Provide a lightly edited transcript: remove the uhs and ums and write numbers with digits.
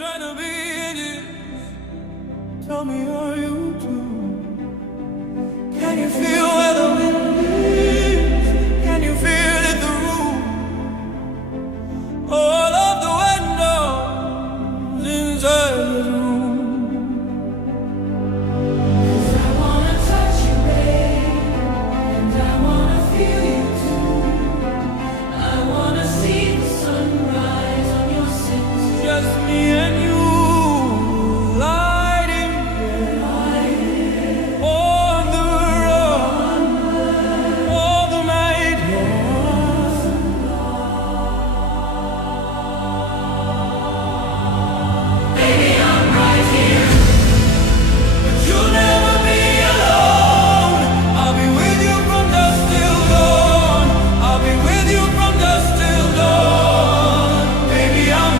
trying to be in it. Tell me, are you too? Can you feel where the wind is? Can you feel it through all of the windows inside this room? 'Cause I wanna touch you, babe, and I wanna feel you too. I wanna see the sunrise on your sins. Just me and